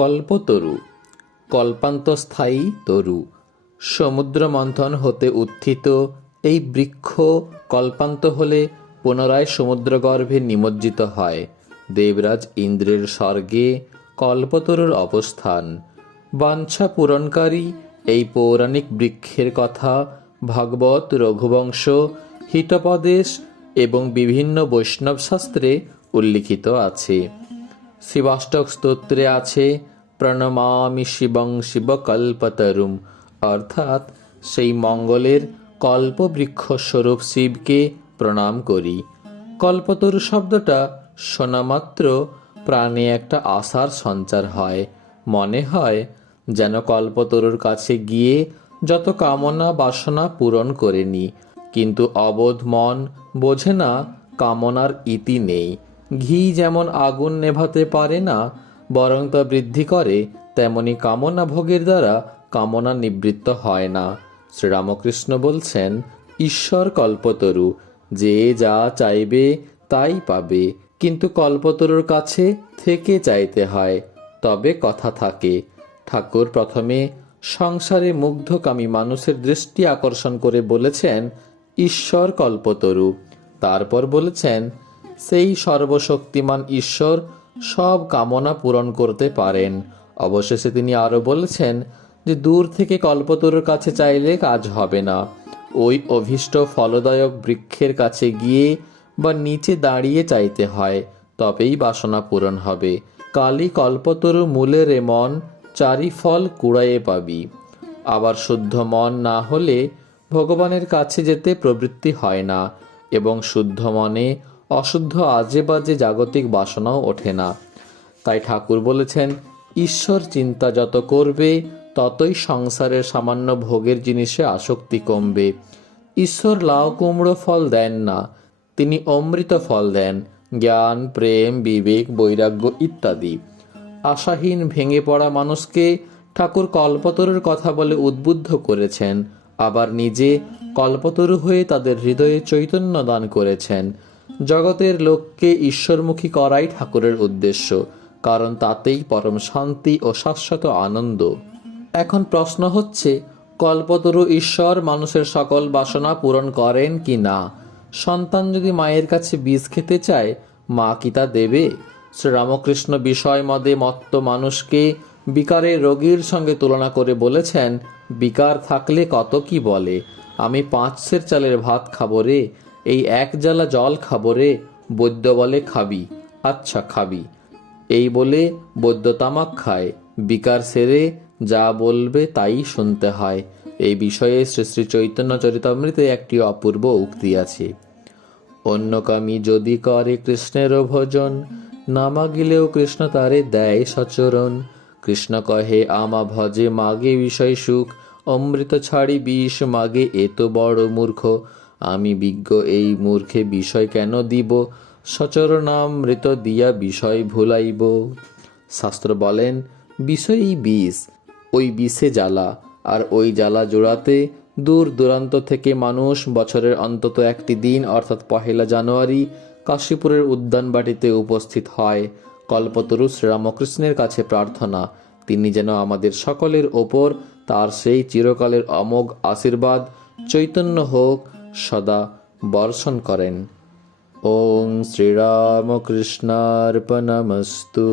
কল্পতরু, কল্পান্তস্থায়ী তরু। সমুদ্র মন্থন হতে উত্থিত এই বৃক্ষ কল্পান্ত হলে পুনরায় সমুদ্রগর্ভে নিমজ্জিত হয়। দেবরাজ ইন্দ্রের স্বর্গে কল্পতরুর অবস্থান। বাঞ্ছা পূরণকারী এই পৌরাণিক বৃক্ষের কথা ভাগবত রঘুবংশ, হিতপদেশ এবং বিভিন্ন বৈষ্ণব শাস্ত্রে উল্লিখিত আছে। শিবাষ্টক স্তোত্রে আছে প্রণমামি শিবং শিবকল্পতরুম। অর্থাৎ সেই মঙ্গলের কল্পবৃক্ষ স্বরূপ শিবকে প্রণাম করি। কল্পতরু শব্দটা শোনামাত্র প্রাণে একটা আশার সঞ্চার হয়। মনে হয় যেন কল্পতরুর কাছে গিয়ে যত কামনা বাসনা পূরণ করে নি, কিন্তু অবোধ মন বোঝে না কামনার ইতি নেই। ঘি যেমন আগুন নেভাতে পারে না বরং তা বৃদ্ধি করে, তেমনি কামনা ভোগের দ্বারা কামনা নিবৃত্ত হয় না। শ্রীরামকৃষ্ণ বলছেন, ঈশ্বর কল্পতরু, যে যা চাইবে তাই পাবে, কিন্তু কল্পতরুর কাছে থেকে চাইতে হয়, তবে কথা থাকে। ঠাকুর প্রথমে সংসারে মুগ্ধকামী মানুষের দৃষ্টি আকর্ষণ করে বলেছেন, ঈশ্বর কল্পতরু। তারপর বলেছেন, সেই সর্বশক্তিমান ঈশ্বর সব কামনা পূরণ করতে পারেন। অবশেষে তিনি আরও বলেছেন যে, দূর থেকে কল্পতরুর কাছে চাইলে কাজ হবে না। ওই অভীষ্ট ফলদায়ক বৃক্ষের কাছে গিয়ে বা নিচে দাঁড়িয়ে চাইতে হয়, তবেই বাসনা পূরণ হবে। কালি কল্পতরু মূলে রে মন, চারি ফল কুড়াইয়ে পাবি। আবার শুদ্ধ মন না হলে ভগবানের কাছে যেতে প্রবৃত্তি হয় না, এবং শুদ্ধ মনে অশুদ্ধ আজে বাজে জাগতিক বাসনাও ওঠে না। তাই ঠাকুর বলেছেন, ঈশ্বর চিন্তা যত করবে, ততই সংসারের সামান্য ভোগের জিনিসে আসক্তি কমবে। ঈশ্বর লাউ কুমড়ো ফল দেন না, তিনি অমৃত ফল দেন, জ্ঞান, প্রেম, বিবেক, বৈরাগ্য ইত্যাদি। আশাহীন ভেঙে পড়া মানুষকে ঠাকুর কল্পতরুর কথা বলে উদ্বুদ্ধ করেছেন, আবার নিজে কল্পতরু হয়ে তাদের হৃদয়ে চৈতন্য দান করেছেন। জগতের লোককে ঈশ্বরমুখী করাই ঠাকুরের উদ্দেশ্য, কারণ তাতেই পরম শান্তি ও শাশ্বত আনন্দ। এখন প্রশ্ন হচ্ছে, কল্পতরু ঈশ্বর মানুষের সকল বাসনা পূরণ করেন কি না? সন্তান যদি মায়ের কাছে বীজ খেতে চায়, মা কি তা দেবে? শ্রীরামকৃষ্ণ বিষয় মদে মত্ত মানুষকে বিকারের রোগীর সঙ্গে তুলনা করে বলেছেন, বিকার থাকলে কত কি বলে? আমি পাঁচ সের চালের ভাত খাব রে। এই এক জ্বালা জল খাবরে বৈদ্য বলে খাবি আচ্ছা খাবি। এই বলে বৈদ্য তামাক খায়, বিকার সেরে যা বলবে তাই শুনতে হয়। এই বিষয়ে শ্রী শ্রী চৈতন্য চরিতামৃতে একটি অপূর্ব উক্তি আছে। অন্যকামী যদি করে কৃষ্ণেরও ভজন, না মাগিলেও কৃষ্ণ তারে দেয় সচরণ। কৃষ্ণ কহে, আমা ভজে মাগে বিষয় সুখ, অমৃত ছাড়ি বিষ মাগে এত বড় মূর্খ। আমি বিজ্ঞ এই মূর্খে বিষয় কেন দিব? সচরণামৃত দিয়া বিষয় ভুলাইব। শাস্ত্র বলেন, বিষয়ই বিষ, ওই বিষে জ্বালা, আর ওই জ্বালা জোড়াতে দূর দূরান্ত থেকে মানুষ বছরের অন্তত একটি দিন, অর্থাৎ পহেলা জানুয়ারি, কাশীপুরের উদ্যানবাটিতে উপস্থিত হয়। কল্পতরু শ্রীরামকৃষ্ণের কাছে প্রার্থনা, তিনি যেন আমাদের সকলের ওপর তার সেই চিরকালের অমোঘ আশীর্বাদ, চৈতন্য হোক সদা বর্ষণ করেন। ওম শ্রীরামকৃষ্ণার্পণমস্তু।